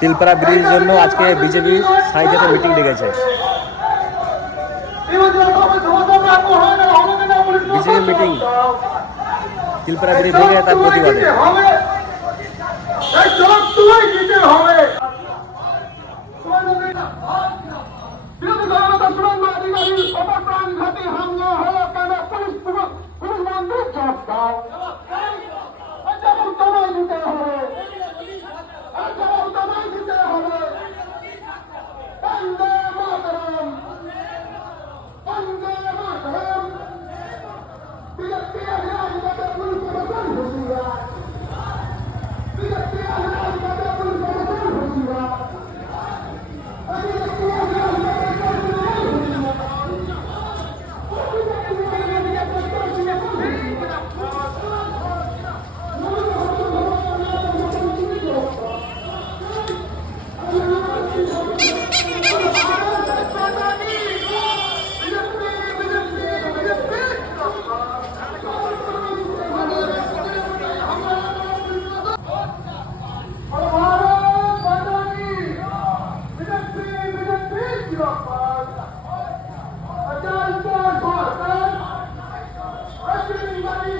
তিলপাড়া ব্রিজের জন্য আজকে বিজেপি সাইজেতে মিটিং ডেকেছে। বিজেপি মিটিং তিলপাড়া ব্রিজ ভেঙে তার প্রতিবাদে। Stop!